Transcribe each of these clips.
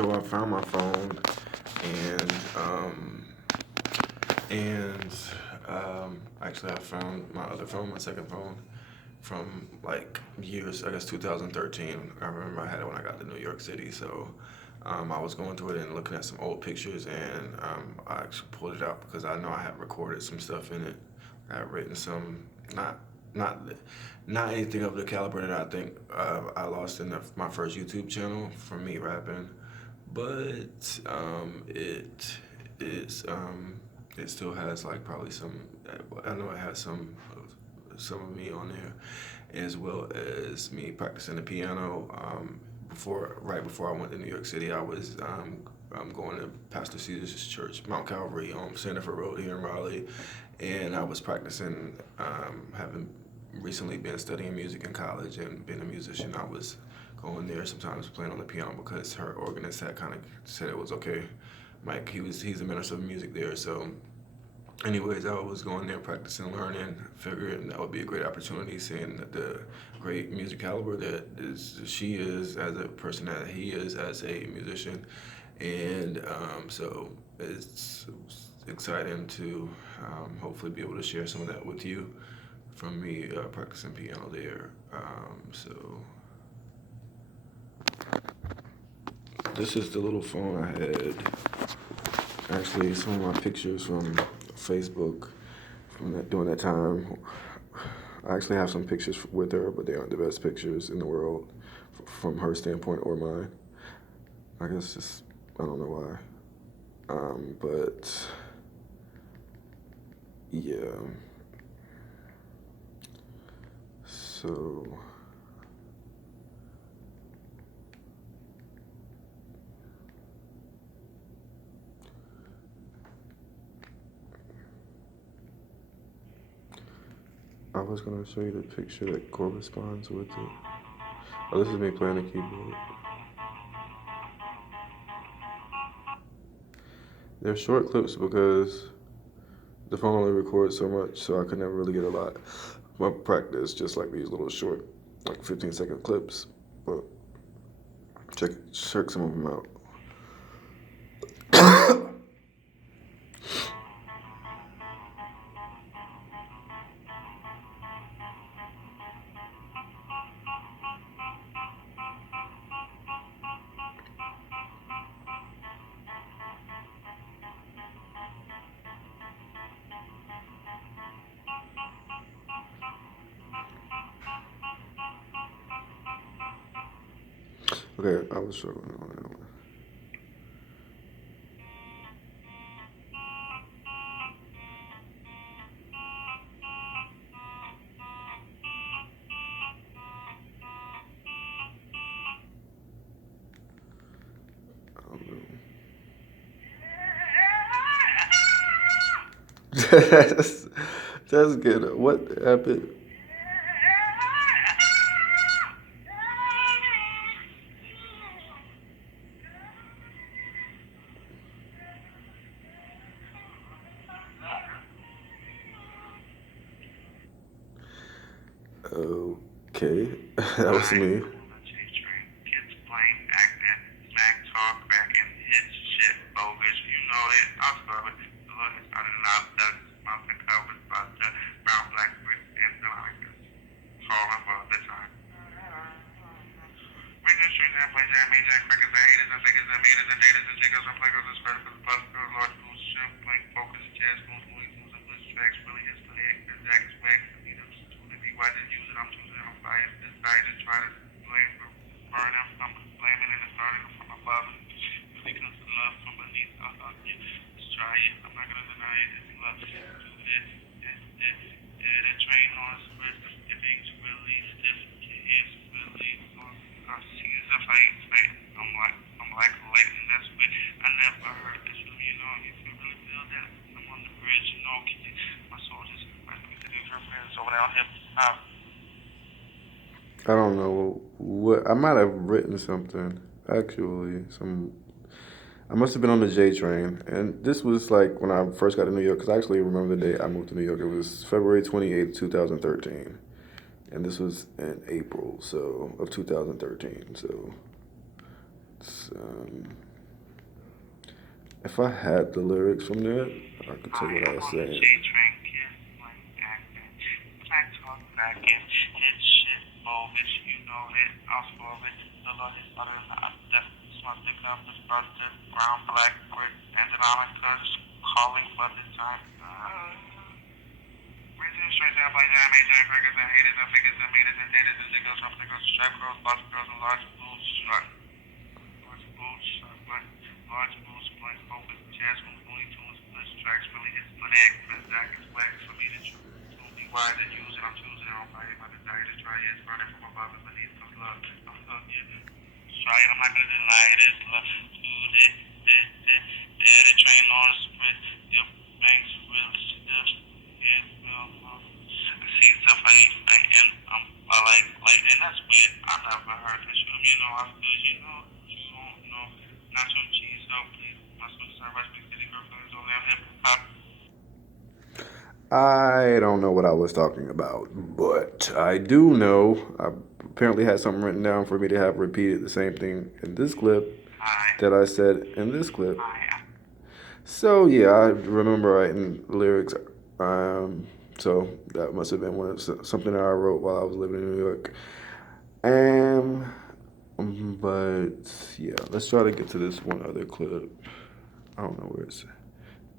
So I found my phone, and and actually I found my other phone, my second phone, from like years, I guess 2013. I remember I had it when I got to New York City. So I was going through it and looking at some old pictures, and I actually pulled it out because I know I had recorded some stuff in it. I had written some, not not not anything of the caliber that I think I lost in my first YouTube channel from me rapping, but is it still has like probably some. I know it has some of me on there, as well as me practicing the piano. Right before I went to New York City, I was I'm going to Pastor Caesar's church, Mount Calvary on Sanford Road here in Raleigh, and I was practicing. Having recently been studying music in college and being a musician, I was going there sometimes playing on the piano because her organist had kind of said it was okay. Mike, he's a minister of music there, so anyways, I was going there practicing, learning, figuring that would be a great opportunity, seeing the great music caliber that she is as a person, that he is as a musician, and so it's exciting to hopefully be able to share some of that with you from me practicing piano there. So this is the little phone I had. Actually, some of my pictures from Facebook from during that time. I actually have some pictures with her, but they aren't the best pictures in the world from her standpoint or mine. I guess just, I don't know why. But yeah. So I was gonna show you the picture that corresponds with it. Oh, this is me playing the keyboard. They're short clips because the phone only records so much, so I could never really get a lot. My practice just like these little short, like 15-second clips. But check some of them out. Okay, I was struggling on that one. that's, that's good. What happened? Okay, that was me. I don't know what I might have written something actually. I must have been on the J train, and this was like when I first got to New York. Because I actually remember the day I moved to New York. It was February 28th, 2013, and this was in April of 2013. So it's If I had the lyrics from there, I could tell you what I was saying. I don't know what I was talking about, but I do know I apparently had something written down for me to have repeated the same thing in this clip that I said in this clip. So yeah, I remember writing lyrics. Um, so that must have been something that I wrote while I was living in New York. But yeah, let's try to get to this one other clip. I don't know where it's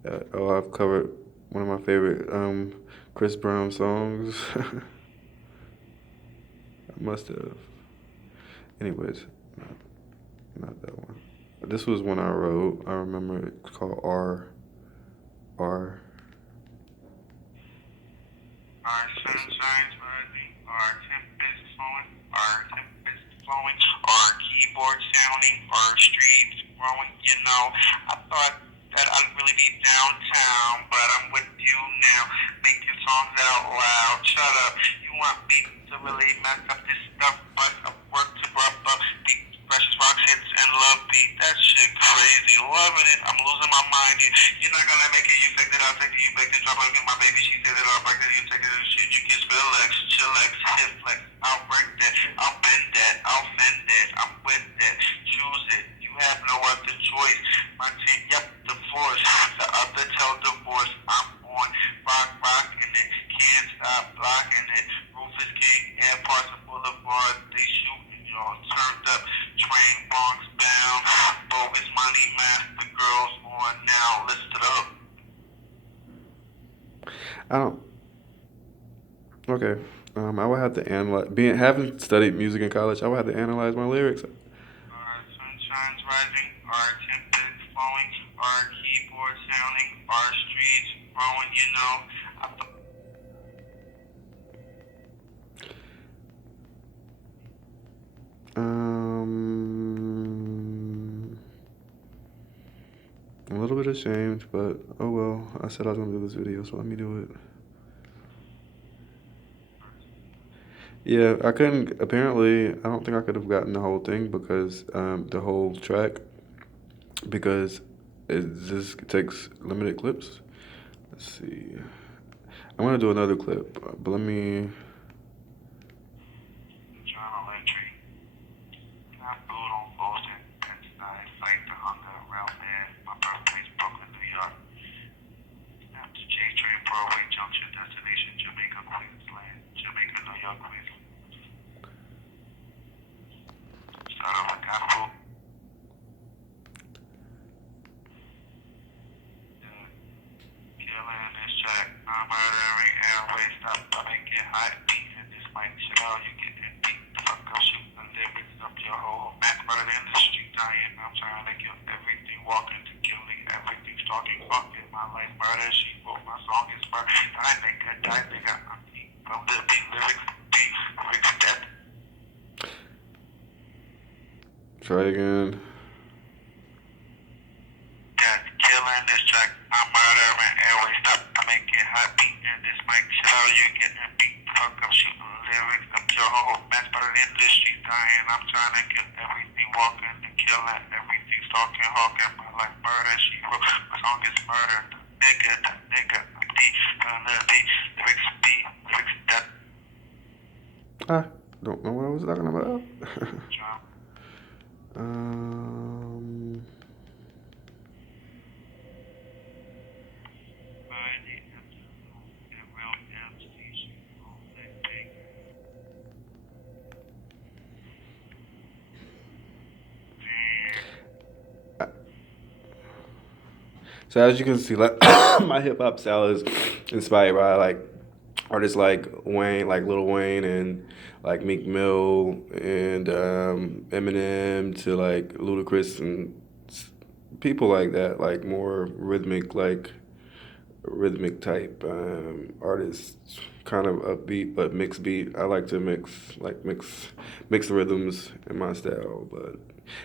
at. Oh, I've covered one of my favorite Chris Brown songs. I must have. Anyways, not that one. This was one I wrote. I remember it's called R. I don't. Okay. I would have to analyze. Having studied music in college, I would have to analyze my lyrics. I'm a little bit ashamed, but oh well. I said I was gonna do this video, so let me do it. Yeah, I couldn't. Apparently, I don't think I could have gotten the whole thing because the whole track because it just takes limited clips. Let's see. I'm gonna do another clip, but let me. Try again. I don't know what I was talking about. um, So as you can see, like my hip hop style is inspired by like artists like Wayne, like Lil Wayne, and like Meek Mill and Eminem to like Ludacris and people like that, like more rhythmic type artists, kind of upbeat but mixed beat. I like to mix the rhythms in my style. But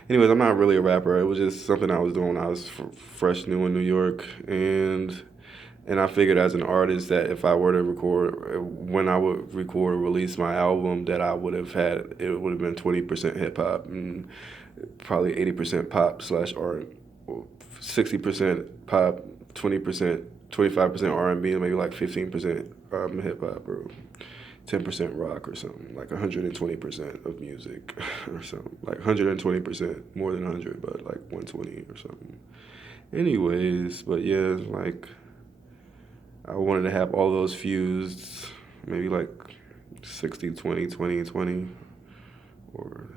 anyways, I'm not really a rapper. It was just something I was doing when I was fresh new in New York, and I figured as an artist that if I were to when I would record or release my album, that I would have had, it would have been 20% hip hop and probably 80% pop slash R, 60% pop, 20%, 25% R&B, and maybe like 15% hip hop or 10% rock or something, like 120% of music or something, like 120%, more than 100, but like 120 or something. Anyways, but yeah, like I wanted to have all those fused, maybe like 60, 20, 20, 20, or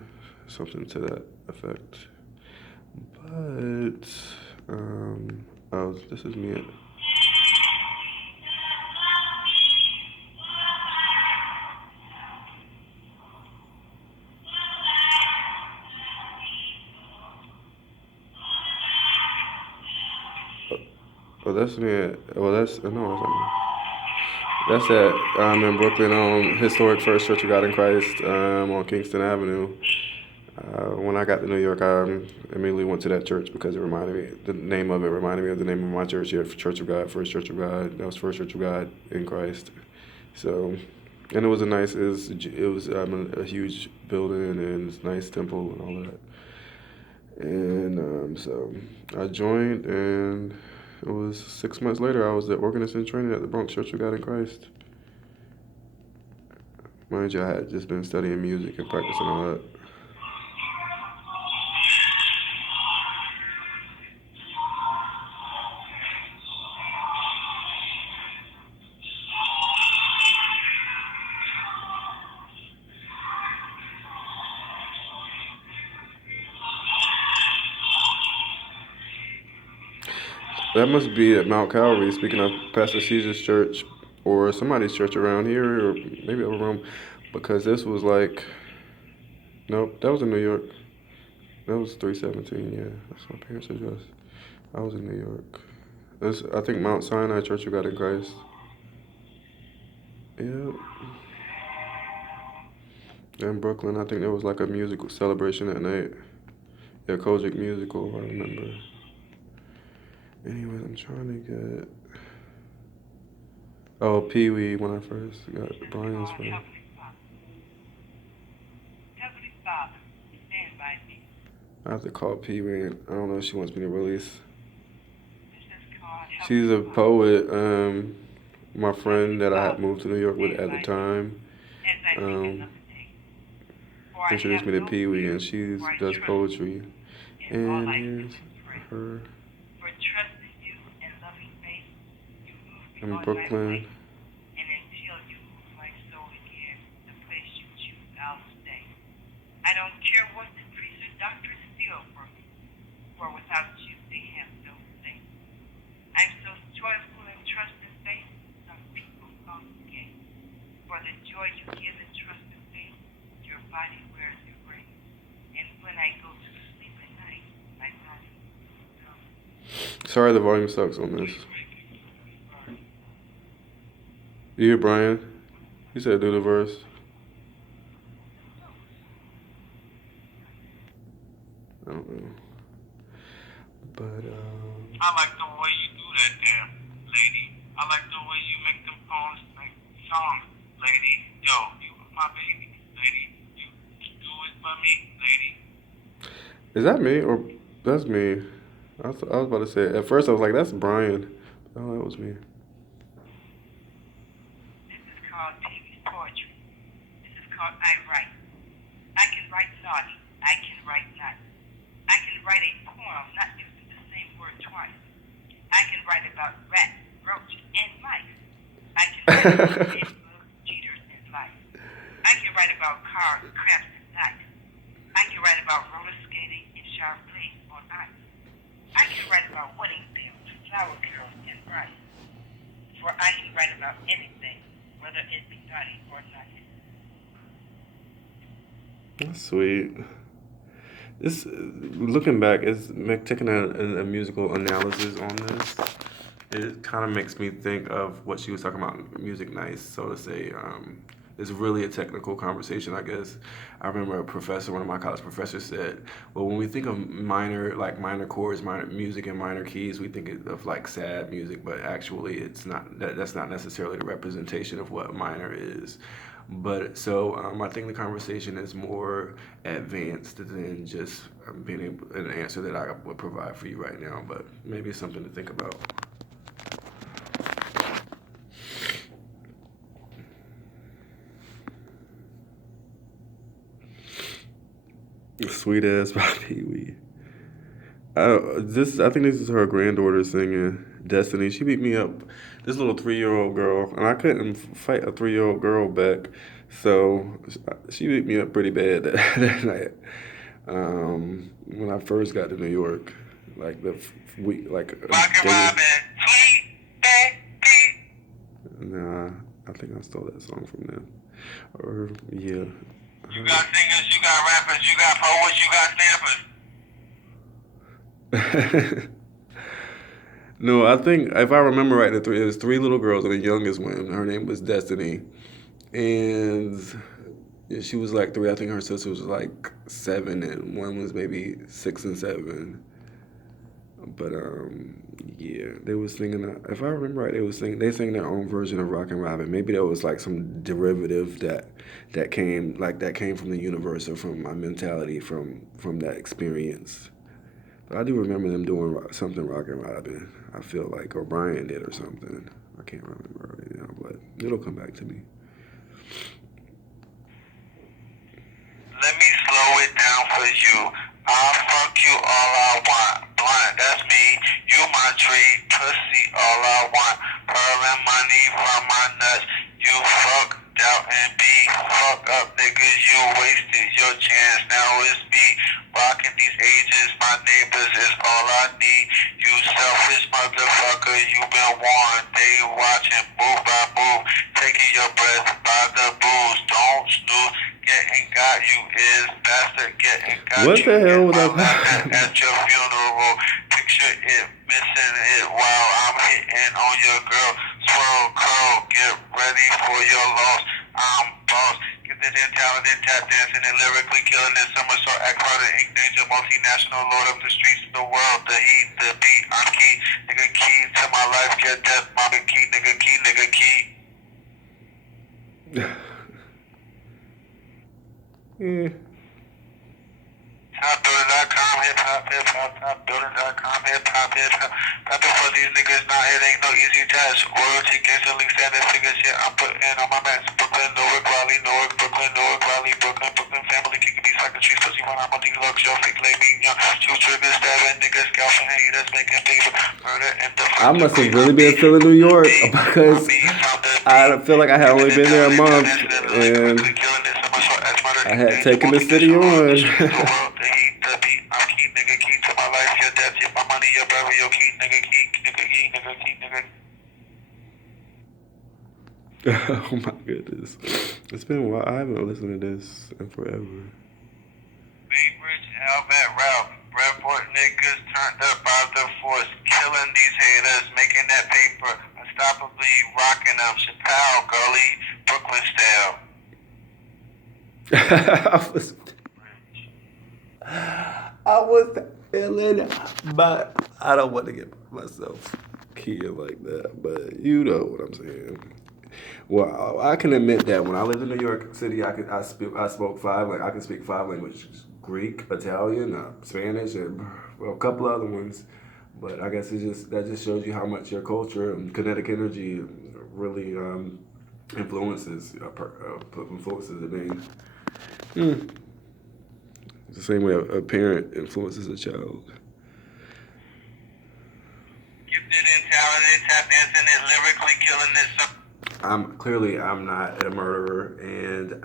something to that effect. But, oh, this is me. Oh, that's me. Well, that's, no, that's not me. That's at, in Brooklyn on historic First Church of God in Christ on Kingston Avenue. When I got to New York, I immediately went to that church because it reminded me, the name of it reminded me of the name of my church here, Church of God, First Church of God. That was First Church of God in Christ. So, and it was a huge building and it's a nice temple and all that. And so I joined, and it was 6 months later, I was the organist in training at the Bronx Church of God in Christ. Mind you, I had just been studying music and practicing all that. That must be at Mount Calvary, speaking of Pastor Caesar's church or somebody's church around here or maybe over Rome, because this was like, nope, that was in New York. That was 317, yeah. That's my parents' address. I was in New York. This, I think Mount Sinai Church of God in Christ. Yeah. In Brooklyn, I think there was like a musical celebration that night. Yeah, Kojic musical, I remember. Anyways, I'm trying to get. Oh, Pee Wee when I first got Brian's phone. I have to call Pee Wee. I don't know if she wants me to release. She's a poet. My friend that I had moved to New York with at the time introduced me to Pee Wee, and she does poetry. And here's her in Brooklyn. I don't care what the priest or doctor steal from me, for without you they have no thing. I'm so joyful in trust and faith, some people call me gay. For the joy you give in trust and faith, your body wears your grace. And when I go to sleep at night, my body knows. Sorry, the volume sucks on this. You hear Brian? He said do the verse. I don't know. But, I like the way you do that there, lady. I like the way you make them poems, make songs, lady. Yo, you my baby, lady. You do it for me, lady. Is that me or that's me? I was about to say, at first I was like, that's Brian. Oh, that was me. This is called Davy's poetry. This is called I write. I can write naughty. I can write not. I can write a poem not using the same word twice. I can write about rats, roaches, and mice. I can write about bugs, cheaters, and life. I can write about cars, crabs, and knives. I can write about roller skating and sharp blades on ice. I can write about wedding bells, flower girls can write. For I can write about anything, whether it be naughty or nice. That's sweet. This, looking back, is taking a musical analysis on this. It kind of makes me think of what she was talking about, music nice, so to say. It's really a technical conversation, I guess. I remember one of my college professors said, well, when we think of minor chords, minor music and minor keys, we think of like sad music, but actually it's not, that's not necessarily the representation of what minor is. But so I think the conversation is more advanced than just being able, an answer that I would provide for you right now, but maybe it's something to think about. Sweet ass by Pee Wee. I think this is her granddaughter singing Destiny. She beat me up. This little 3-year-old girl, and I couldn't fight a 3-year-old girl back, so she beat me up pretty bad that night. When I first got to New York, like the week, like Rocket Robin, sweet baby. Nah, I think I stole that song from them. Or yeah. You got singers, you got rappers, you got poets, you got stampers. No, I think if I remember right, it was 3 little girls and the youngest one. Her name was Destiny, and yeah, she was like 3. I think her sister was like 7, and one was maybe 6 and 7. But yeah, they was singing. If I remember right, they sang their own version of Rockin' Robin. Maybe there was like some derivative that came from the universe or from my mentality from that experience. But I do remember them doing something Rockin' Robin. I feel like O'Brien did or something. I can't remember right now, but it'll come back to me. Let me slow it down for you. I'll fuck you all I want. Blunt, that's me. You my tree. Pussy all I want. Pearl and money from my nuts. You fucked out and be. Fuck up niggas. You wasted your chance. Now it's me. Rocking these ages. My neighbors is all I need. You selfish motherfucker. You been warned. They watching move by move. Taking your breath by the booze. Don't snooze. Getting got you is bastard. Getting got What you. the hell was that? At your funeral. Picture it. Missing it while I'm hitting on your girl. Swirl curl. Get ready for your loss. I'm boss. Gifted and talented. Tap dancing and lyrically killing it. Somersault act harder. Ink danger. Multinational. Lord of the streets of the world. The heat. The beat. I'm key. Nigga key to my life. Get death. Mama key. Nigga key. Nigga key. Yeah. Topbuilder.com, topbuilder.com, Rapping for these niggas, nah, it ain't no easy task. Royalty, gangster, links, and that figure shit I'm putting on my mats. Brooklyn, Newark, Raleigh, Newark, Brooklyn, Newark, Raleigh, Brooklyn, family, kicking these fucking trees, pussy when I'm on deluxe, yo, fake lady, young, shoot triggers, stabbing niggas, scalping haters, making paper, murder, and the I must have really been feeling New York because I feel like I had only been there a month and I had taken the city on. Oh my goodness. It's been a while. I haven't listened to this in forever. Bainbridge, Albert, Ralph, Redport niggas turned up by the force, killing these haters, making that paper, unstoppably rocking them, Chappelle, Gully, Brooklyn I was feeling, but I don't want to get myself killed like that. But you know what I'm saying. Well, I can admit that when I lived in New York City, I spoke 5. Like I can speak 5 languages: Greek, Italian, Spanish, and well, a couple other ones. But I guess that just shows you how much your culture and kinetic energy really influences the name. It's the same way a parent influences a child. Gifted and talented, tap dancing and lyrically killing this. I'm not a murderer, and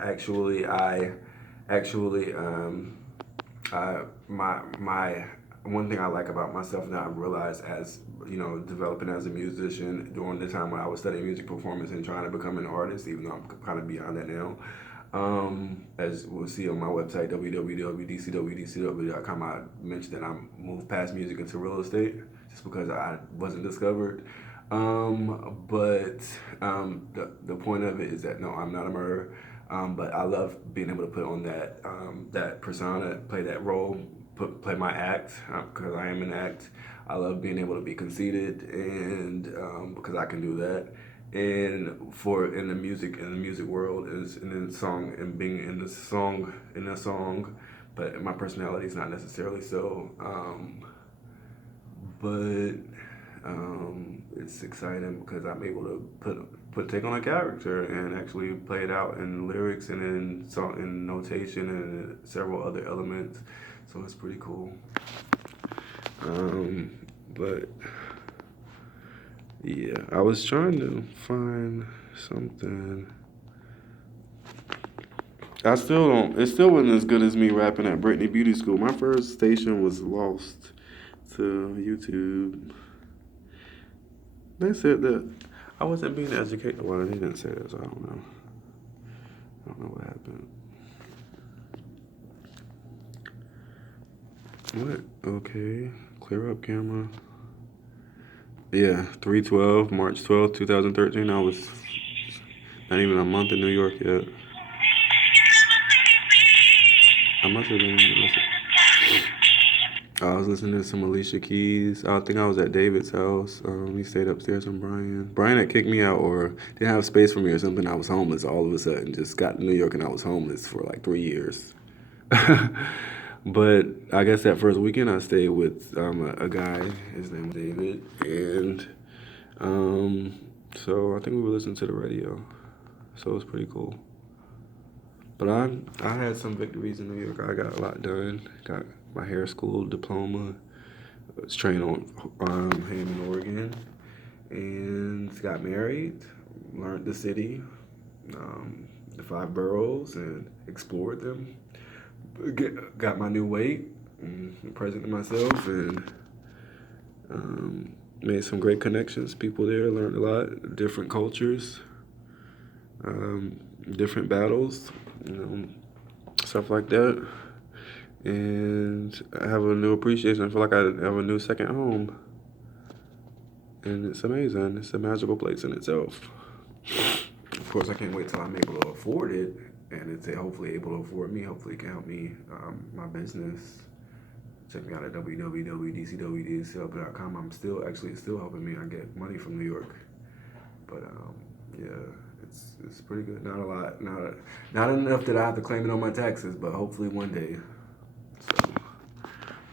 one thing I like about myself that I realized as developing as a musician during the time when I was studying music performance and trying to become an artist, even though I'm kind of beyond that now. As we'll see on my website, www.dcwdcw.com, I mentioned that I moved past music into real estate just because I wasn't discovered. But the point of it is that no, I'm not a murderer. But I love being able to put on that persona, play that role, play my act because I am an act. I love being able to be conceited, and because I can do that. And for in the music world is in the song and being in the song, but my personality is not necessarily so. But it's exciting because I'm able to take on a character and actually play it out in lyrics and in song in notation and several other elements. So it's pretty cool. But yeah, I was trying to find something. I still don't. It still wasn't as good as me rapping at Brittany Beauty School. My first station was lost to YouTube. They said that I wasn't being educated. Well, they didn't say that, so I don't know. I don't know what happened. What? Okay. Clear up camera. Yeah, 3/12, March 12th, 2013. I was not even a month in New York yet. I must have been listening. I was listening to some Alicia Keys. I think I was at David's house. He stayed upstairs from Brian. Brian had kicked me out or didn't have space for me or something. I was homeless all of a sudden. Just got to New York and I was homeless for like 3 years. But I guess that first weekend I stayed with a guy. His name was David. And so I think we were listening to the radio. So it was pretty cool. But I had some victories in New York. I got a lot done. Got my hair school diploma. Was trained on Hammond, Oregon, and got married. Learned the city, the 5 boroughs, and explored them. Got my new weight, present to myself, and made some great connections. People there, learned a lot. Different cultures, different battles, stuff like that. And I have a new appreciation. I feel like I have a new second home. And it's amazing. It's a magical place in itself. Of course, I can't wait till I'm able to afford it. And it's hopefully able to afford me. Hopefully it can help me, my business. Check me out at www.dcwdcl.com. I'm still helping me. I get money from New York. But yeah, it's pretty good. Not a lot. Not enough that I have to claim it on my taxes, but hopefully one day. So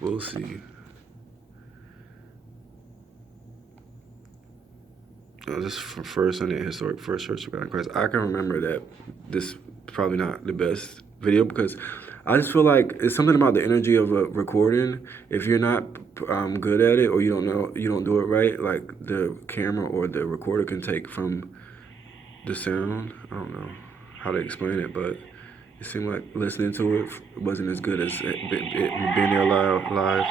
we'll see. This is First Sunday Historic First Church of God in Christ. I can remember that this is probably not the best video because I just feel like it's something about the energy of a recording. If you're not good at it or you don't do it right, like the camera or the recorder can take from the sound. I don't know how to explain it, but it seemed like listening to it wasn't as good as it being there live.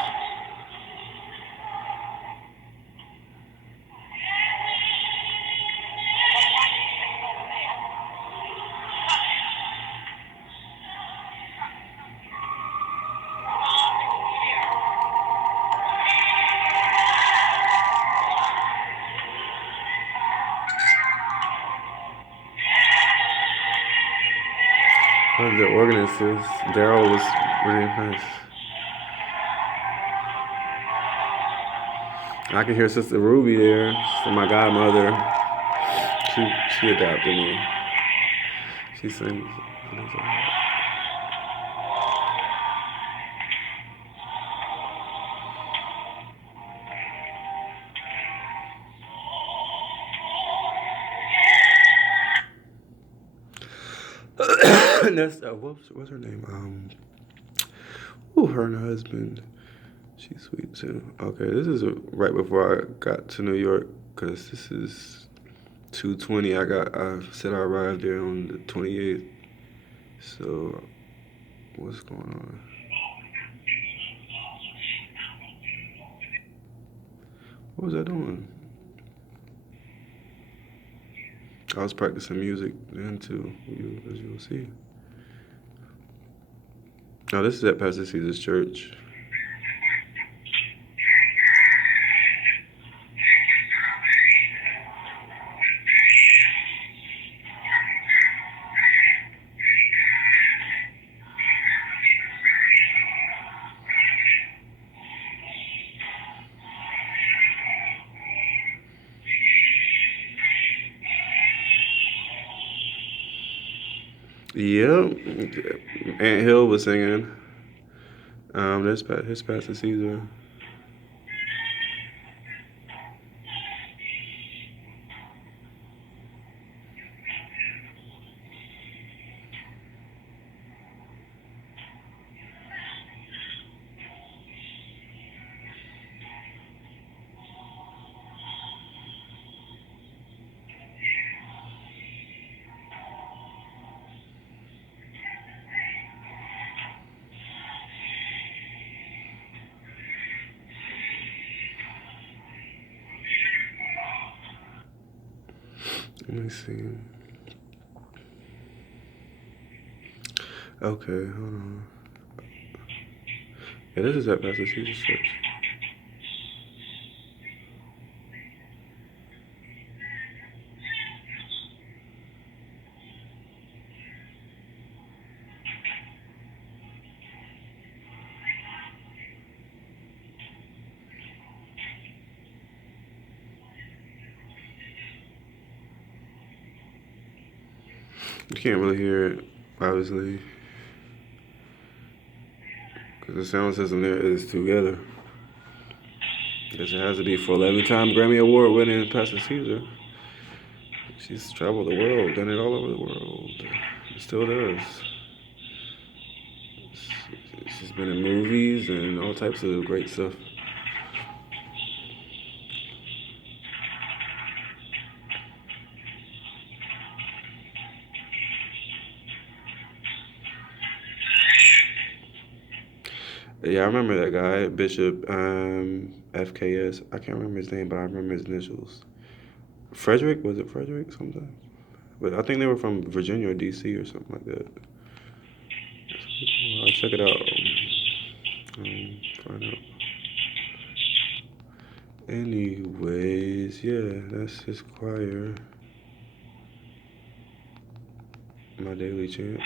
The organist is Daryl was really nice. I can hear Sister Ruby there. She's my godmother. She adopted me. She sings. That's what's her name? Her and her husband. She's sweet too. Okay, this is right before I got to New York because this is 2:20. I said I arrived there on the 28th. So what's going on? What was I doing? I was practicing music then too, as you'll see. Now this is at Pastor Caesar's church. Yep. Aunt Hill was singing. There's his Pastor Caesar. Let me see. Okay, hold on. Yeah, this is at Pastor Caesar's church. You can't really hear it, obviously, because the sound system there is together. Guess it has to be for 11-time Grammy Award winning Pastor Caesar. She's traveled the world, done it all over the world. Still does. She's been in movies and all types of great stuff. Yeah, I remember that guy, Bishop FKS. I can't remember his name, but I remember his initials. Frederick? Was it Frederick something? But I think they were from Virginia or DC or something like that. I'll check it out. Find out. Anyways, yeah, that's his choir. My daily chant.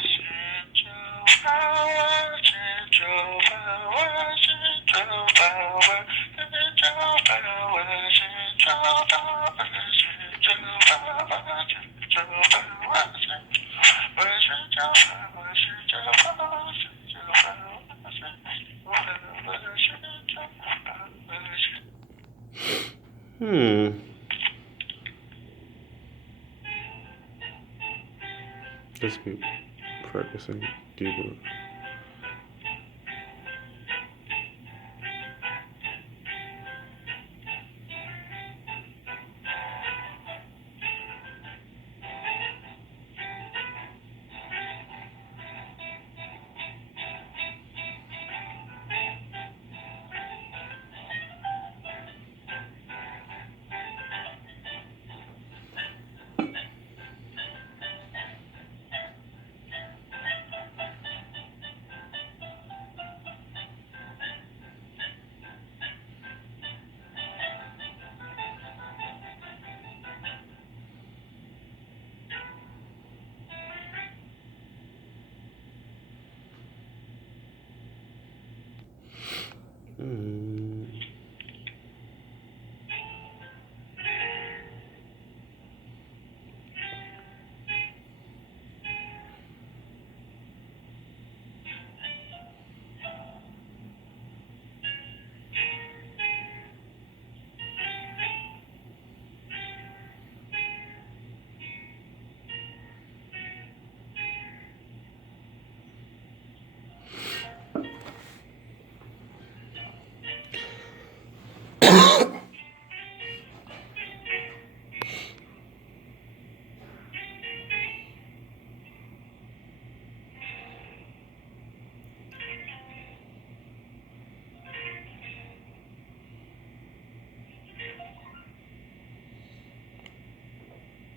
Let's be practicing keyboard.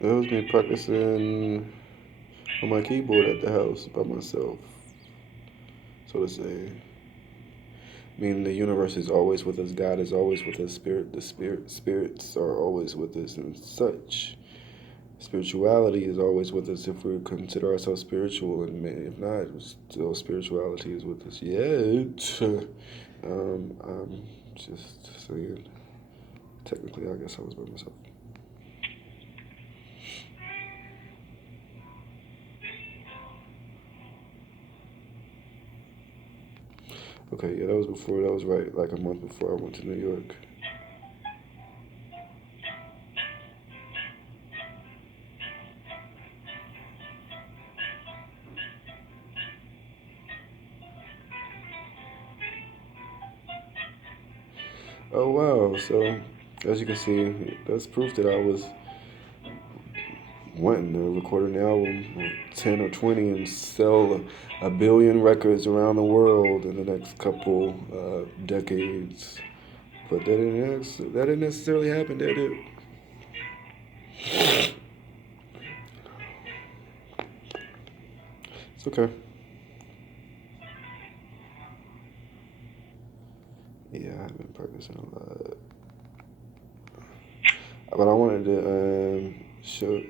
It was me practicing on my keyboard at the house by myself, so to say. Meaning the universe is always with us, God is always with us, spirits are always with us, and such. Spirituality is always with us if we consider ourselves spiritual, and if not, still spirituality is with us yet. I'm just saying. Technically, I guess I was by myself. Okay, yeah, that was before. That was right, like a month before I went to New York. Oh wow! So, as you can see, that's proof that I was wanting to record an album, or 10 or 20, and sell a billion records around the world in the next couple decades. But that didn't necessarily happen, did it? It's okay. Yeah, I've been practicing a lot. But I wanted to show